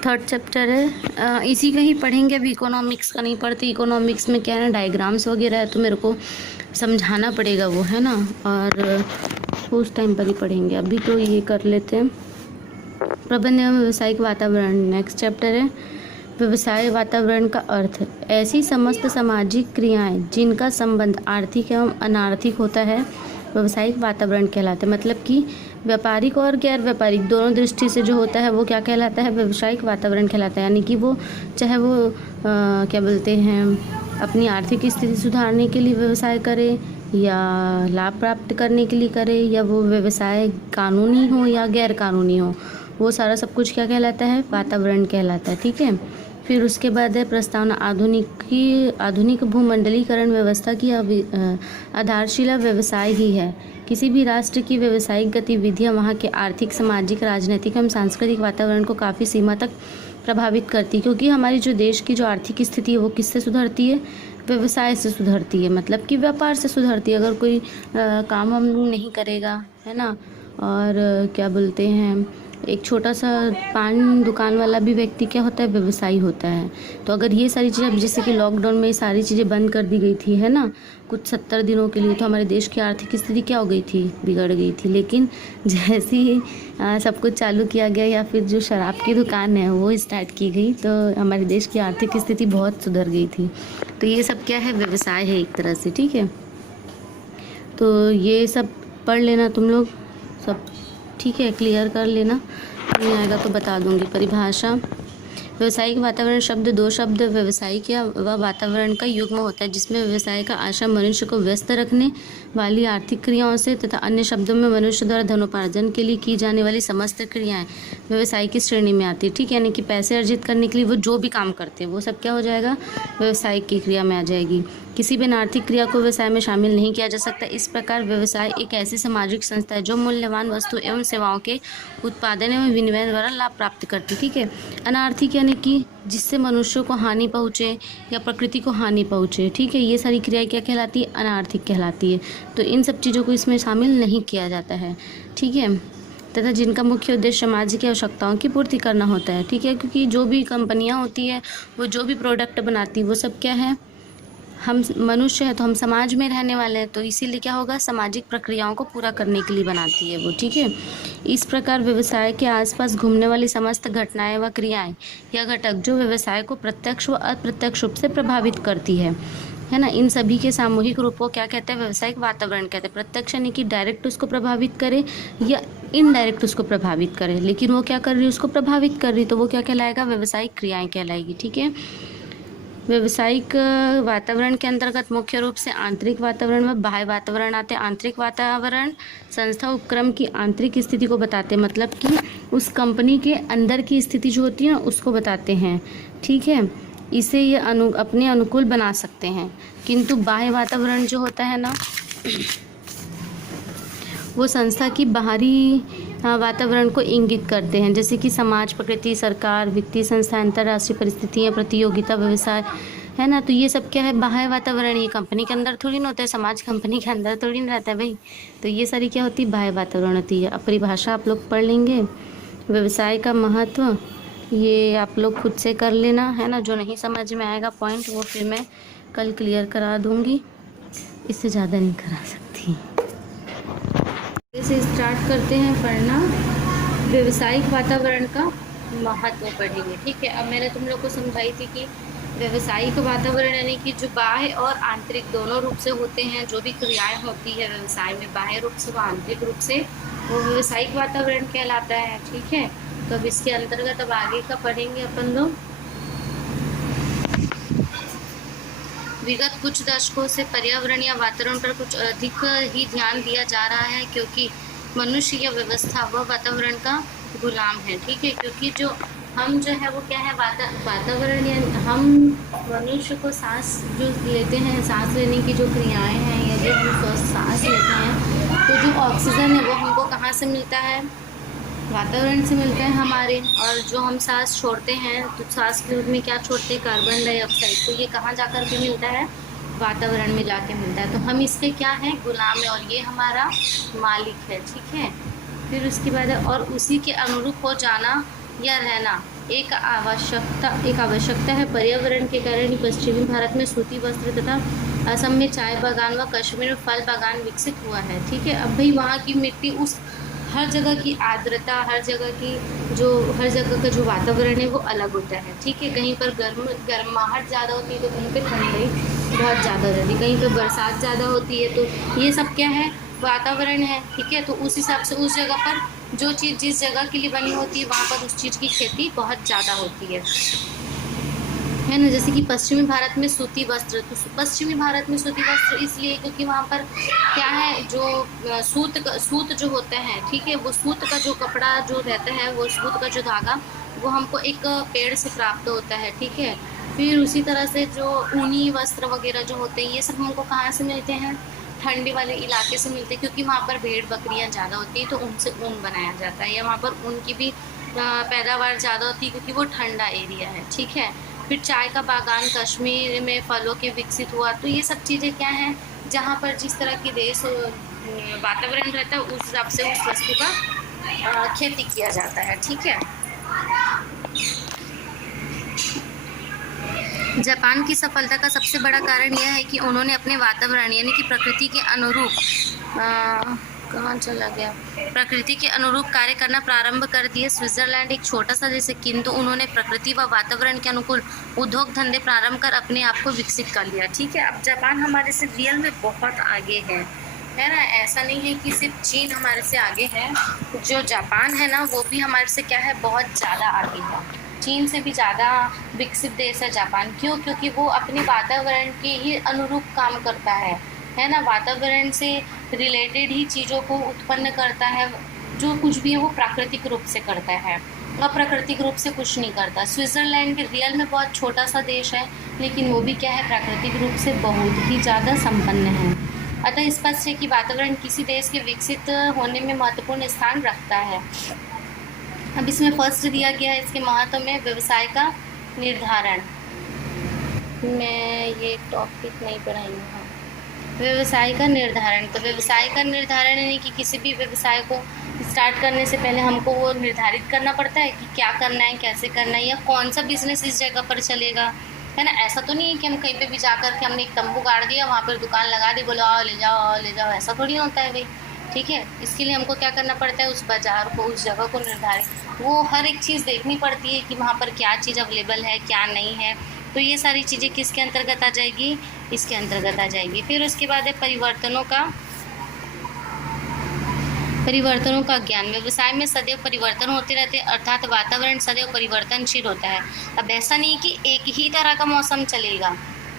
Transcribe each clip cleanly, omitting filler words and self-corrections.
Third chapter है, इसी का ही पढ़ेंगे। अभी इकोनॉमिक्स का नहीं पढ़ते। इकोनॉमिक्स में क्या है ना, डायग्राम्स वगैरह है तो मेरे को समझाना पड़ेगा वो, है ना, और उस टाइम पर ही पढ़ेंगे। अभी तो ये कर लेते हैं। प्रबंध एवं व्यावसायिक वातावरण नेक्स्ट चैप्टर है। व्यवसाय वातावरण का अर्थ, ऐसी समस्त सामाजिक क्रियाएं जिनका संबंध आर्थिक एवं अनार्थिक होता है व्यावसायिक वातावरण कहलाता है। मतलब कि व्यापारिक और गैर व्यापारिक दोनों दृष्टि से जो होता है वो क्या कहलाता है, व्यावसायिक वातावरण कहलाता है। यानी कि वो चाहे वो क्या बोलते हैं, अपनी आर्थिक स्थिति सुधारने के लिए व्यवसाय करे या लाभ प्राप्त करने के लिए करे, या वो व्यवसाय कानूनी हो या गैर कानूनी हो, वो सारा सब कुछ क्या कहलाता है, वातावरण कहलाता है। ठीक है। फिर उसके बाद है प्रस्तावना। आधुनिक भूमंडलीकरण व्यवस्था की आधारशिला व्यवसाय ही है। किसी भी राष्ट्र की व्यावसायिक गतिविधियां वहां के आर्थिक, सामाजिक, राजनीतिक एवं सांस्कृतिक वातावरण को काफ़ी सीमा तक प्रभावित करती है। क्योंकि हमारी जो देश की जो आर्थिक स्थिति है वो किससे सुधरती है, व्यवसाय से सुधरती है। मतलब कि व्यापार से सुधरती है। अगर कोई काम हम नहीं करेगा, है ना, और क्या बोलते हैं, एक छोटा सा पान दुकान वाला भी व्यक्ति क्या होता है, व्यवसायी होता है। तो अगर ये सारी चीज़ें, जैसे कि लॉकडाउन में ये सारी चीज़ें बंद कर दी गई थी, है ना, कुछ 70 दिनों के लिए, तो हमारे देश की आर्थिक स्थिति क्या हो गई थी, बिगड़ गई थी। लेकिन जैसे ही सब कुछ चालू किया गया, या फिर जो शराब की दुकान है वो स्टार्ट की गई, तो हमारे देश की आर्थिक स्थिति बहुत सुधर गई थी। तो ये सब क्या है, व्यवसाय है एक तरह से। ठीक है। तो ये सब पढ़ लेना तुम लोग सब, ठीक है, क्लियर कर लेना। नहीं आएगा तो बता दूंगी। परिभाषा। व्यावसायिक वातावरण शब्द, दो शब्द व्यावसायिक या व वातावरण का युग्म होता है जिसमें व्यवसाय का आशय मनुष्य को व्यस्त रखने वाली आर्थिक क्रियाओं से तथा अन्य शब्दों में मनुष्य द्वारा धनोपार्जन के लिए की जाने वाली समस्त क्रियाएं व्यवसाय की श्रेणी में आती है। ठीक है। यानी कि पैसे अर्जित करने के लिए वो जो भी काम करते हैं वो सब क्या हो जाएगा, व्यवसायिक की क्रिया में आ जाएगी। किसी भी अनार्थिक क्रिया को व्यवसाय में शामिल नहीं किया जा सकता। इस प्रकार व्यवसाय एक ऐसी सामाजिक संस्था है जो मूल्यवान वस्तु एवं सेवाओं के उत्पादन एवं विनिमय द्वारा लाभ प्राप्त करती। ठीक है। अनार्थिक यानी कि जिससे मनुष्य को हानि पहुँचे या प्रकृति को हानि पहुँचे। ठीक है। ये सारी क्रियाएं क्या कहलाती है, अनार्थिक कहलाती है। तो इन सब चीज़ों को इसमें शामिल नहीं किया जाता है। ठीक है। तथा जिनका मुख्य उद्देश्य समाज की आवश्यकताओं की पूर्ति करना होता है। ठीक है। क्योंकि जो भी कंपनियां होती है वो जो भी प्रोडक्ट बनाती है वो सब क्या है, हम मनुष्य है तो हम समाज में रहने वाले हैं, तो इसीलिए क्या होगा, सामाजिक प्रक्रियाओं को पूरा करने के लिए बनाती है वो। ठीक है। इस प्रकार व्यवसाय के आसपास घूमने वाली समस्त घटनाएं व क्रियाएं या घटक जो व्यवसाय को प्रत्यक्ष व अप्रत्यक्ष रूप से प्रभावित करती है ना, इन सभी के सामूहिक रूप को क्या कहते हैं, व्यवसायिक वातावरण कहते हैं। प्रत्यक्ष यानी कि डायरेक्ट उसको प्रभावित करे या इनडायरेक्ट उसको प्रभावित करे, लेकिन वो क्या कर रही है, उसको प्रभावित कर रही, तो वो क्या कहलाएगा, व्यवसायिक क्रियाएं कहलाएगी। ठीक है। व्यवसायिक वातावरण के अंतर्गत मुख्य रूप से आंतरिक वातावरण व बाह्य वातावरण आते हैं। आंतरिक वातावरण संस्था उपक्रम की आंतरिक स्थिति को बताते हैं। मतलब कि उस कंपनी के अंदर की स्थिति जो होती है ना उसको बताते हैं। ठीक है। इसे ये अपने अनुकूल बना सकते हैं। किंतु बाह्य वातावरण जो होता है ना वो संस्था की बाहरी वातावरण को इंगित करते हैं, जैसे कि समाज, प्रकृति, सरकार, वित्तीय संस्था, अंतर्राष्ट्रीय परिस्थितियाँ, प्रतियोगिता, व्यवसाय, है ना। तो ये सब क्या है, बाह्य वातावरण। ये कंपनी के अंदर थोड़ी ना होता है, समाज कंपनी के अंदर थोड़ी ना रहता है भाई। तो ये सारी क्या होती है, बाह्य वातावरण होती है। अब परिभाषा आप लोग पढ़ लेंगे। व्यवसाय का महत्व ये आप लोग खुद से कर लेना, है ना। जो नहीं समझ में आएगा पॉइंट वो फिर मैं कल क्लियर करा दूँगी, इससे ज़्यादा नहीं करा सकती। इसे स्टार्ट करते हैं पढ़ना। व्यवसायिक वातावरण का महत्व पढ़ेंगे। ठीक है। अब मैंने तुम लोग को समझाई थी कि व्यवसायिक वातावरण यानी कि जो बाह्य और आंतरिक दोनों रूप से होते हैं, जो भी क्रियाएं होती है व्यवसाय में, बाह्य रूप से व आंतरिक रूप से, वो व्यवसायिक वातावरण कहलाता है। ठीक है। तो अब इसके अंतर्गत अब आगे का पढ़ेंगे अपन लोग। विगत कुछ दशकों से पर्यावरण या वातावरण पर कुछ अधिक ही ध्यान दिया जा रहा है, क्योंकि मनुष्य या व्यवस्था व वातावरण का गुलाम है। ठीक है। क्योंकि जो हम जो है वो क्या है, वातावरण या हम मनुष्य को सांस जो लेते हैं, सांस लेने की जो क्रियाएं हैं या जो हम सांस लेते हैं, तो जो ऑक्सीजन है वो हमको कहाँ से मिलता है, वातावरण से मिलते हैं हमारे। और जो हम सांस छोड़ते हैं तो सांस के रूप में क्या छोड़ते हैं, कार्बन डाइऑक्साइड। तो ये कहाँ जाकर के मिलता है, वातावरण में जाके मिलता है। तो हम इसके क्या है, गुलाम है, और ये हमारा मालिक है। ठीक है। फिर उसके बाद और उसी के अनुरूप हो जाना या रहना एक आवश्यकता है। पर्यावरण के कारण ही पश्चिमी भारत में सूती वस्त्र तथा असम में चाय बागान व कश्मीर में फल बागान विकसित हुआ है। ठीक है, अब भाई वहाँ की मिट्टी, उस हर जगह की आर्द्रता, हर जगह का जो वातावरण है वो अलग होता है। ठीक है, कहीं पर गर्माहट ज़्यादा होती है तो कहीं पे ठंडी बहुत ज़्यादा रहती है, कहीं पे बरसात ज़्यादा होती है। तो ये सब क्या है, वातावरण है। ठीक है, तो उस हिसाब से उस जगह पर जो चीज़ जिस जगह के लिए बनी होती है वहाँ पर उस चीज़ की खेती बहुत ज़्यादा होती है ना। जैसे कि पश्चिमी भारत में सूती वस्त्र, तो पश्चिमी भारत में सूती वस्त्र इसलिए क्योंकि वहाँ पर क्या है, जो सूत जो होता है, ठीक है, वो सूत का जो कपड़ा जो रहता है, वो सूत का जो धागा वो हमको एक पेड़ से प्राप्त होता है। ठीक है, फिर उसी तरह से जो ऊनी वस्त्र वगैरह जो होते हैं ये सब हमको कहाँ से मिलते हैं, ठंडी वाले इलाके से मिलते हैं, क्योंकि वहाँ पर भेड़ बकरियाँ ज़्यादा होती है तो उनसे ऊन बनाया जाता है, या वहाँ पर ऊन की भी पैदावार ज़्यादा होती है क्योंकि वो ठंडा एरिया है। ठीक है, फिर चाय का बागान कश्मीर में फलों के विकसित हुआ। तो ये सब चीज़ें क्या हैं, जहाँ पर जिस तरह की देश वातावरण रहता है उस हिसाब से उस वस्तु का खेती किया जाता है। ठीक है, जापान की सफलता का सबसे बड़ा कारण यह है कि उन्होंने अपने वातावरण यानी कि प्रकृति के अनुरूप कहाँ चला गया, प्रकृति के अनुरूप कार्य करना प्रारंभ कर दिए। स्विट्जरलैंड एक छोटा सा जैसे, किंतु उन्होंने प्रकृति व वातावरण के अनुकूल उद्योग धंधे प्रारंभ कर अपने आप को विकसित कर लिया। ठीक है, अब जापान हमारे से रियल में बहुत आगे है ना। ऐसा नहीं है कि सिर्फ चीन हमारे से आगे है, जो जापान है ना वो भी हमारे से क्या है, बहुत ज़्यादा आगे है। चीन से भी ज़्यादा विकसित देश है जापान। क्यों? क्योंकि वो अपने वातावरण के ही अनुरूप काम करता है ना। वातावरण से रिलेटेड ही चीज़ों को उत्पन्न करता है, जो कुछ भी है वो प्राकृतिक रूप से करता है, अप्राकृतिक रूप से कुछ नहीं करता। स्विट्ज़रलैंड रियल में बहुत छोटा सा देश है, लेकिन वो भी क्या है, प्राकृतिक रूप से बहुत ही ज़्यादा संपन्न है। अतः स्पष्ट है कि वातावरण किसी देश के विकसित होने में महत्वपूर्ण स्थान रखता है। अब इसमें फर्स्ट दिया गया है इसके महत्व में व्यवसाय का निर्धारण। मैं ये टॉपिक नहीं पढ़ाई हूँ। व्यवसाय का निर्धारण, तो व्यवसाय का निर्धारण यानी कि किसी भी व्यवसाय को स्टार्ट करने से पहले हमको वो निर्धारित करना पड़ता है कि क्या करना है, कैसे करना है, या कौन सा बिजनेस इस जगह पर चलेगा, है ना। ऐसा तो नहीं है कि हम कहीं पे भी जा कर के हमने एक तंबू गाड़ दिया, वहाँ पर दुकान लगा दी, बोलो आओ ले जाओ, ऐसा थोड़ी होता है भाई। ठीक है, इसके लिए हमको क्या करना पड़ता है, उस बाज़ार को, उस जगह को निर्धारित, वो हर एक चीज़ देखनी पड़ती है कि वहाँ पर क्या चीज़ अवेलेबल है, क्या नहीं है। तो ये सारी चीज़ें किसके अंतर्गत आ जाएगी, इसके अंतर्गत आ जाएगी। फिर उसके बाद है परिवर्तनों का ज्ञान। व्यवसाय में सदैव परिवर्तन होते रहते हैं, अर्थात वातावरण सदैव परिवर्तनशील होता है। अब ऐसा नहीं कि एक ही तरह का मौसम चलेगा,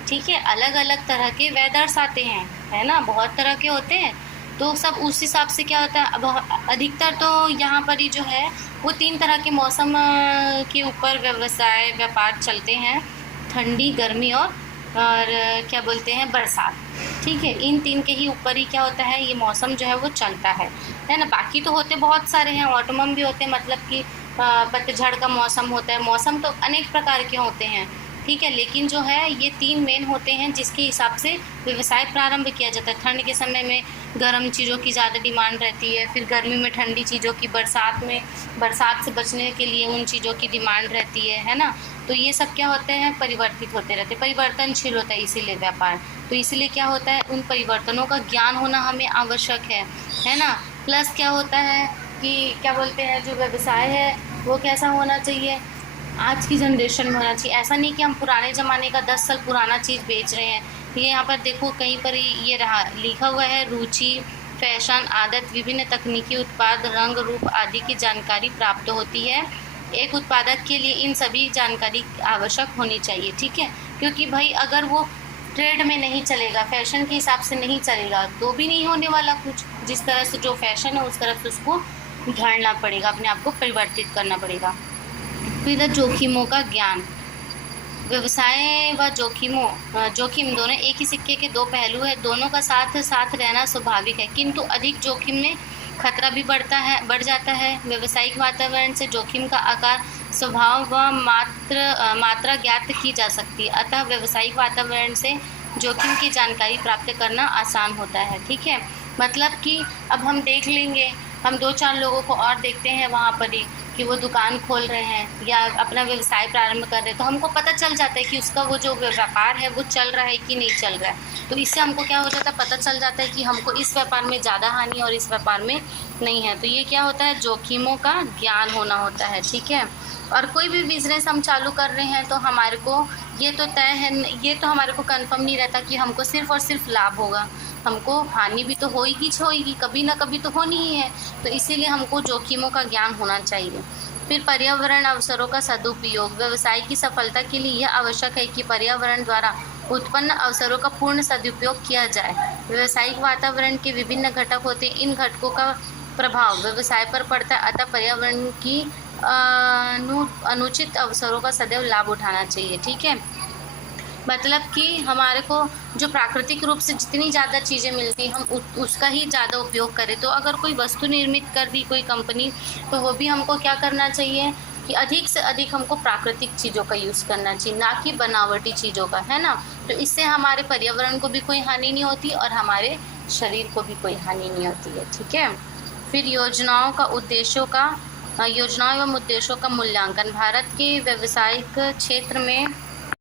ठीक है, अलग अलग तरह के वेदर्स आते हैं, है ना, बहुत तरह के होते हैं। तो सब उस हिसाब से क्या होता है, अब अधिकतर तो यहाँ पर ही जो है वो 3 तरह के मौसम के ऊपर व्यापार चलते हैं, ठंडी, गर्मी और क्या बोलते हैं, बरसात। ठीक है, इन 3 के ही ऊपर ही क्या होता है, ये मौसम जो है वो चलता है ना। बाकी तो होते बहुत सारे हैं, ऑटोमम भी होते हैं, मतलब कि पतझड़ का मौसम होता है। मौसम तो अनेक प्रकार के होते हैं, ठीक है, लेकिन जो है ये 3 मेन होते हैं जिसके हिसाब से व्यवसाय प्रारंभ किया जाता है। ठंड के समय में गर्म चीज़ों की ज़्यादा डिमांड रहती है, फिर गर्मी में ठंडी चीज़ों की, बरसात में बरसात से बचने के लिए उन चीज़ों की डिमांड रहती है ना। तो ये सब क्या होते हैं, परिवर्तित होते रहते हैं, परिवर्तनशील होता है इसीलिए व्यापार। तो इसलिए क्या होता है, उन परिवर्तनों का ज्ञान होना हमें आवश्यक है ना। प्लस क्या होता है कि क्या बोलते हैं, जो व्यवसाय है वो कैसा होना चाहिए, आज की जनरेशन में होना चाहिए। ऐसा नहीं कि हम पुराने ज़माने का 10 साल पुराना चीज़ बेच रहे हैं। ये यहाँ पर देखो कहीं पर ये रहा लिखा हुआ है, रुचि, फैशन, आदत, विभिन्न तकनीकी उत्पाद, रंग, रूप आदि की जानकारी प्राप्त होती है। एक उत्पादक के लिए इन सभी जानकारी आवश्यक होनी चाहिए, ठीक है, क्योंकि भाई अगर वो ट्रेड में नहीं चलेगा, फैशन के हिसाब से नहीं चलेगा, तो भी नहीं होने वाला कुछ। जिस तरह से जो फैशन है उस तरफ से उसको ढालना पड़ेगा, अपने आप को परिवर्तित करना पड़ेगा। फिर जोखिमों का ज्ञान। व्यवसाय व जोखिम दोनों एक ही सिक्के के 2 पहलू है। दोनों का साथ साथ रहना स्वाभाविक है, किंतु अधिक जोखिम में खतरा भी बढ़ जाता है। व्यावसायिक वातावरण से जोखिम का आकार, स्वभाव व मात्रा ज्ञात की जा सकती है। अतः व्यावसायिक वातावरण से जोखिम की जानकारी प्राप्त करना आसान होता है, ठीक है। मतलब कि अब हम देख लेंगे, हम 2-4 लोगों को और देखते हैं वहाँ पर ही कि कि वो दुकान खोल रहे हैं या अपना व्यवसाय प्रारंभ कर रहे हैं, तो हमको पता चल जाता है कि उसका वो जो व्यापार है वो चल रहा है कि नहीं चल रहा है। तो इससे हमको क्या हो जाता है, पता चल जाता है कि हमको इस व्यापार में ज़्यादा हानि और इस व्यापार में नहीं है। तो ये क्या होता है, जोखिमों का ज्ञान होना होता है, ठीक है। और कोई भी बिज़नेस हम चालू कर रहे हैं तो हमारे को ये तो तय है, ये तो हमारे को कंफर्म नहीं रहता कि हमको सिर्फ़ और सिर्फ लाभ होगा, हमको हानि भी तो होएगी, कभी ना कभी तो होनी ही है। तो इसीलिए हमको जोखिमों का ज्ञान होना चाहिए। फिर पर्यावरण अवसरों का सदुपयोग। व्यवसाय की सफलता के लिए यह आवश्यक है कि पर्यावरण द्वारा उत्पन्न अवसरों का पूर्ण सदुपयोग किया जाए। व्यावसायिक वातावरण के विभिन्न घटक होते हैं, इन घटकों का प्रभाव व्यवसाय पर पड़ता है, अतः पर्यावरण की अनुचित अवसरों का सदैव लाभ उठाना चाहिए, ठीक है। मतलब कि हमारे को जो प्राकृतिक रूप से जितनी ज़्यादा चीज़ें मिलती हैं हम उसका ही ज़्यादा उपयोग करें। तो अगर कोई वस्तु निर्मित कर दी कोई कंपनी, तो वो भी हमको क्या करना चाहिए कि अधिक से अधिक हमको प्राकृतिक चीज़ों का यूज़ करना चाहिए, ना कि बनावटी चीज़ों का, है ना। तो इससे हमारे पर्यावरण को भी कोई हानि नहीं होती और हमारे शरीर को भी कोई हानि नहीं होती है, ठीक है। फिर योजनाओं एवं उद्देश्यों का मूल्यांकन। भारत के व्यावसायिक क्षेत्र में